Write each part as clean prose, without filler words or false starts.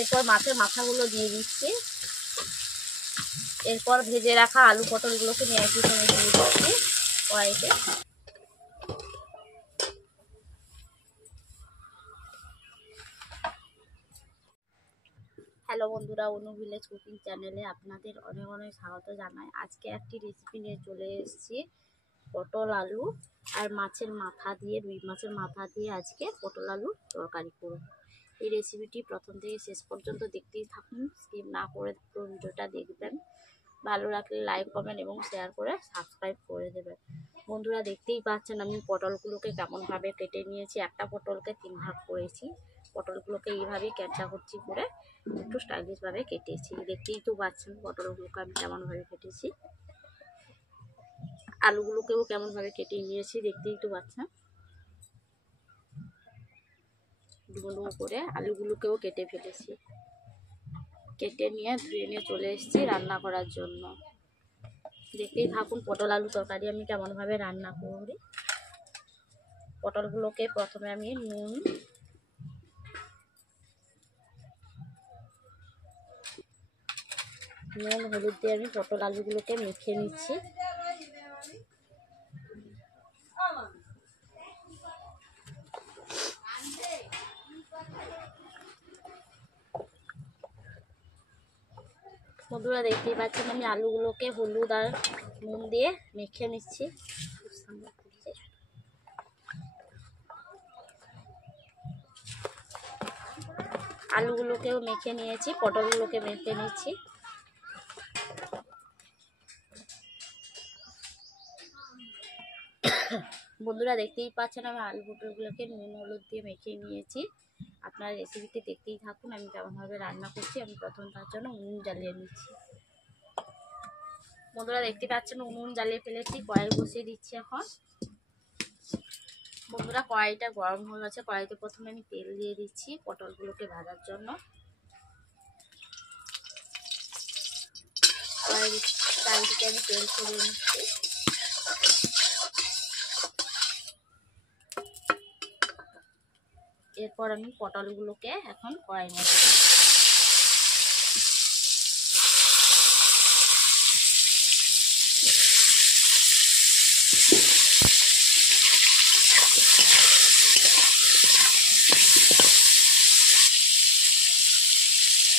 এরপর মাছের মাথাগুলো দিয়ে দিচ্ছি। এরপর ভেজে রাখা আলু পটলগুলোকে নিয়ে একই সঙ্গে দিয়ে দিচ্ছি কড়াইতে। হ্যালো বন্ধুরা, অনু ভিলেজ কুকিং চ্যানেলে আপনাদের অনেক অনেক স্বাগত জানাই। আজকে একটি রেসিপি নিয়ে চলে এসেছি, পটল আলু আর মাছের মাথা দিয়ে, রুই মাছের মাথা দিয়ে আজকে পটল আলু তরকারি করব। এই রেসিপিটি প্রথম থেকে শেষ পর্যন্ত দেখতেই থাকুন, স্কিপ না করে পুরো ভিডিওটা দেখবেন। ভালো লাগলে লাইক কমেন্ট এবং শেয়ার করে সাবস্ক্রাইব করে দেবেন। বন্ধুরা দেখতেই পাচ্ছেন আমি পটলগুলোকে কেমনভাবে কেটে নিয়েছি। একটা পটলকে 3 ভাগ করেছি। পটলগুলোকে এইভাবেই কুচি করে একটু স্টাইলিশভাবে কেটেছি। দেখতেই তো পাচ্ছেন পটলগুলোকে আমি কেমনভাবে কেটেছি। আলুগুলোকেও কেমনভাবে কেটে নিয়েছি, দেখতেই তো পাচ্ছেন। ডুবো ডুবো করে আলুগুলোকেও কেটে ফেলেছি। কেটে নিয়ে ধুয়ে নিয়ে চলে এসেছি রান্না করার জন্য। দেখতেই থাকুন পটল আলু তরকারি আমি কেমনভাবে রান্না করি। পটলগুলোকে প্রথমে আমি নুন, হলুদ দিয়ে আমি পটল আলুগুলোকে মেখে নিচ্ছি। বন্ধুরা দেখতেই পাচ্ছেন আমি আলুগুলোকে হলুদ আর নুন দিয়ে মেখে নিচ্ছি। আলুগুলোকেও মেখে নিয়েছি, পটলগুলোকে মেখে নিচ্ছি। বন্ধুরা দেখতেই পাচ্ছেন আমি আলু পটলগুলোকে নুন হলুদ দিয়ে মেখে নিয়েছি। আপনারা রেসিপিটি দেখতেই থাকুন আমি কেমনভাবে রান্না করছি। আমি প্রথম তার জন্য উনুন জ্বালিয়ে নিচ্ছি। বন্ধুরা দেখতে পাচ্ছেন উনুন জ্বালিয়ে ফেলেছি, কড়াই বসিয়ে দিচ্ছি এখন। বন্ধুরা কড়াইটা গরম হয়ে গেছে, কড়াইতে প্রথমে আমি তেল দিয়ে দিচ্ছি পটলগুলোকে ভাজার জন্য। কড়াই চারিদিকে আমি তেল ছড়িয়ে নিচ্ছি। এরপর আমি পটলগুলোকে এখন কড়াইয়ের মধ্যে দিচ্ছি।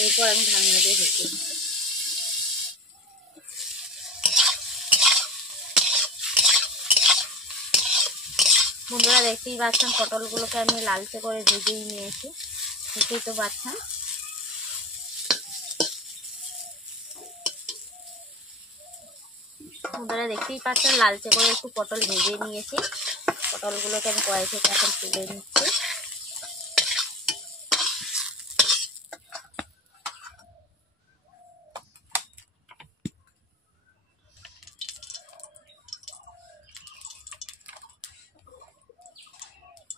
এরপর আমি ঢাকনা দিয়ে ঢেকে দিচ্ছি। বন্ধুরা দেখতেই পাচ্ছেন পটলগুলোকে আমি লালচে করে ভেজেই নিয়েছি, দেখতেই তো পাচ্ছেন। বন্ধুরা দেখতেই পাচ্ছেন লালচে করে একটু পটল ভেজে নিয়েছি। পটলগুলোকে আমি কড়াই থেকে এখন তুলে নিচ্ছি।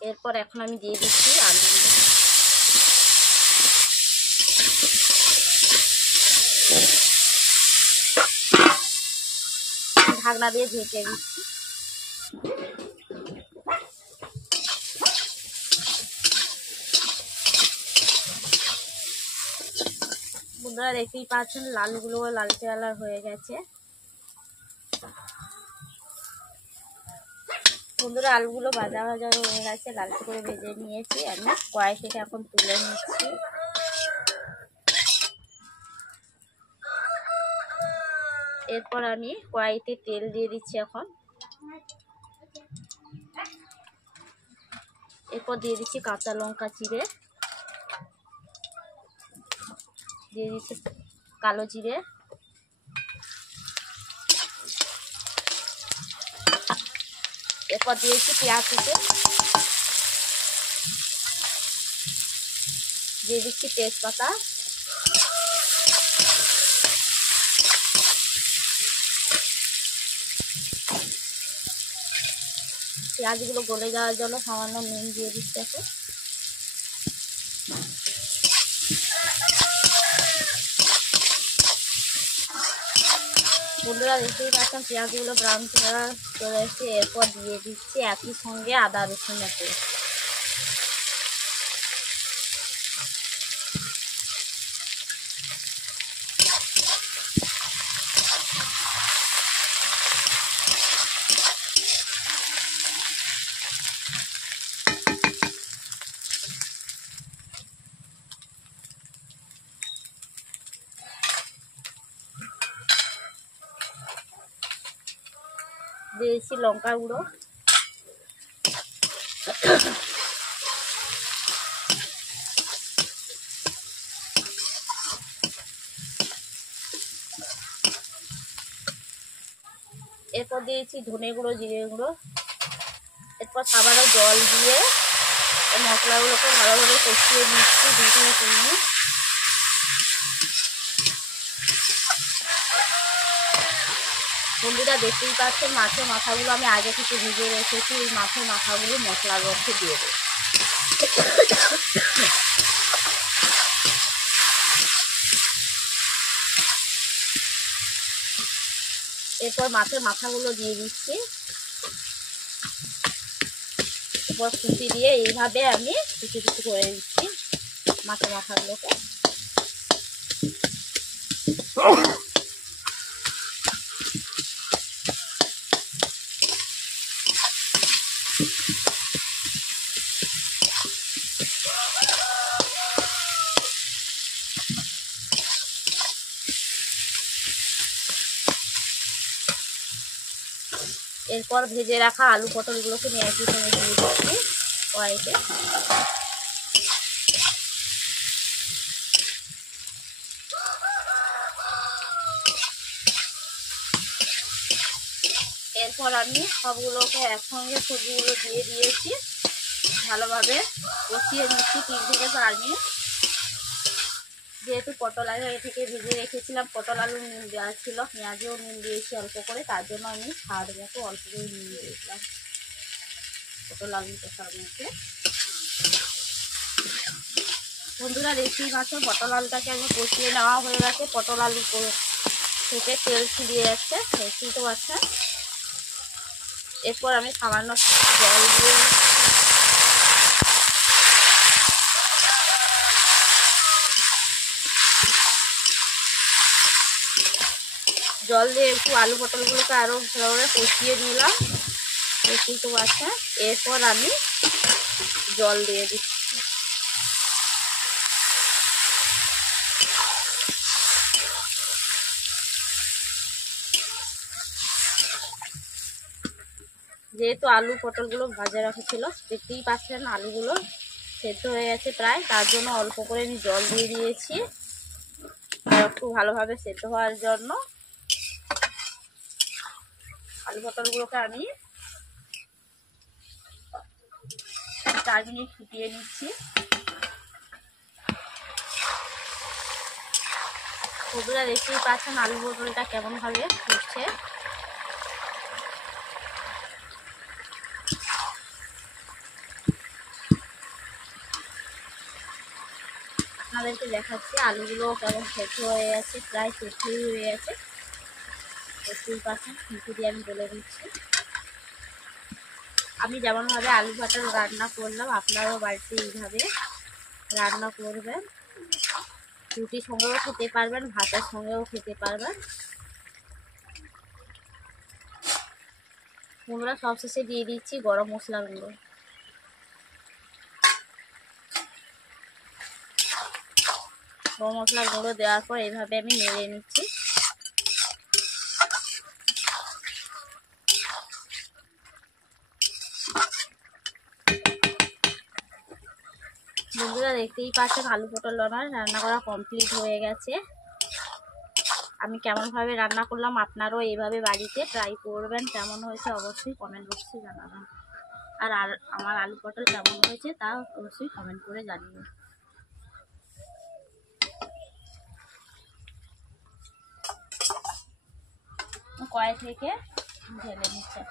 এরপর এখন আমি দিয়ে দিচ্ছি আলুগুলো। ঢাকনা দিয়ে ঢেকে দিচ্ছি। বন্ধুরা দেখতেই পাচ্ছেন আলুগুলো লালচে কালার হয়ে গেছে। বন্ধুরা আলুগুলো ভাজা ভাজা হয়ে গেছে, লালচে করে ভেজে নিয়েছি। আমি কড়াই থেকে এখন তুলে নিচ্ছি। এরপর আমি কড়াইতে তেল দিয়ে দিচ্ছি এখন। এরপর দিয়ে দিচ্ছি কাঁচা লঙ্কা চিড়ে, দিয়ে দিচ্ছি কালো জিরে, এরপর দিয়েছি পেঁয়াজ কুচি, দিয়ে দিচ্ছি তেজপাতা, পেঁয়াজগুলো গলে যাওয়ার জন্য সামান্য নুন দিয়ে দিচ্ছি এখন। বন্ধুরা দেখতেই পাচ্ছেন পেঁয়াজগুলো ব্রাউন কালার চলে এসেছে। এরপর দিয়ে দিচ্ছি একই সঙ্গে আদা রসুনের পেস্ট। দিয়েছি লঙ্কা গুঁড়ো, এরপর দিয়েছি ধনে গুঁড়ো, জিরে গুঁড়ো। এরপর সামান্য জল দিয়ে এই মশলাগুলোকে ভালোভাবে কষিয়ে নিচ্ছি 2 থেকে 3 মিনিট। বন্ধুরা দেখতেই পাচ্ছেন মাছের মাথাগুলো আমি আগে থেকে ভিজে রেখেছি। এই মাছের মাথাগুলো মশলার মধ্যে দিয়ে দেবো। এরপর মাছের মাথাগুলো দিয়ে দিচ্ছি। এরপর খুঁটি দিয়ে এইভাবে আমি কুচি কুচি করে দিচ্ছি মাছের মাথাগুলোকে। এরপর ভেজে রাখা আলু পটলগুলোকে নিয়ে একই সঙ্গে দিয়ে দিচ্ছি কড়াইতে। এরপর আমি সবগুলোকে একসঙ্গে সবজিগুলো দিয়ে দিয়েছি, ভালোভাবে কষিয়ে নিচ্ছি 3 থেকে 4 মিনিট। যেহেতু পটল আলু আগে থেকে ভেজে রেখেছিলাম, পটল আলু নুন দেওয়া ছিল, পেঁয়াজেও নুন দিয়েছি অল্প করে, তার জন্য আমি স্বাদ মতো অল্প করে নুন দিয়েছিলাম পটল আলু কষার মধ্যে। বন্ধুরা দেখতেই পাচ্ছেন পটল আলুটাকে আমি কষিয়ে নেওয়া হয়ে গেছে। পটল আলু থেকে তেল ছিটিয়ে যাচ্ছে, দেখতেই তো পাচ্ছেন। এরপর আমি সামান্য জল দিয়ে একটু আলু পটলগুলোকে আরও ভালোভাবে কষিয়ে নিলাম, দেখতেই তো পাচ্ছেন। এরপর আমি জল দিয়ে দিচ্ছি। যেহেতু আলু পটলগুলো ভাজা রাখা ছিল, দেখতেই পাচ্ছেন আলুগুলো সেদ্ধ হয়ে গেছে প্রায়, তার জন্য অল্প করে আমি জল দিয়ে দিয়েছি আর একটু ভালোভাবে সেদ্ধ হওয়ার জন্য। আলু পটলগুলোকে আমি 4 মিনিট ফুটিয়ে নিচ্ছি। বন্ধুরা দেখতেই পাচ্ছেন আলু পটলটা কেমনভাবে ফুটছে। আপনাদেরকে দেখাচ্ছি আলুগুলো কেমন সেদ্ধ হয়ে গেছে, প্রায় সেদ্ধই হয়ে গেছে, দেখতেই পাচ্ছেন। কিন্তু দিয়ে আমি বলে দিচ্ছি, আমি যেমনভাবে আলু পটল রান্না করলাম আপনারাও বাড়িতে এইভাবে রান্না করবেন। রুটির সঙ্গেও খেতে পারবেন, ভাতের সঙ্গেও খেতে পারবেন। বন্ধুরা সবশেষে দিয়ে দিচ্ছি গরম মশলা গুঁড়ো। গরম মশলা গুঁড়ো দেওয়ার পর এইভাবে আমি নেড়ে নিচ্ছি। বন্ধুরা দেখতেই পাচ্ছেন আলু পটল আমার রান্না করা কমপ্লিট হয়ে গেছে। আমি কেমনভাবে রান্না করলাম আপনারাও এইভাবে বাড়িতে ট্রাই করবেন, কেমন হয়েছে অবশ্যই কমেন্ট বক্সে জানাবেন। আর আমার আলু পটল কেমন হয়েছে তা অবশ্যই কমেন্ট করে জানিয়ে। কড়াই থেকে ঢেলে নিচ্ছে।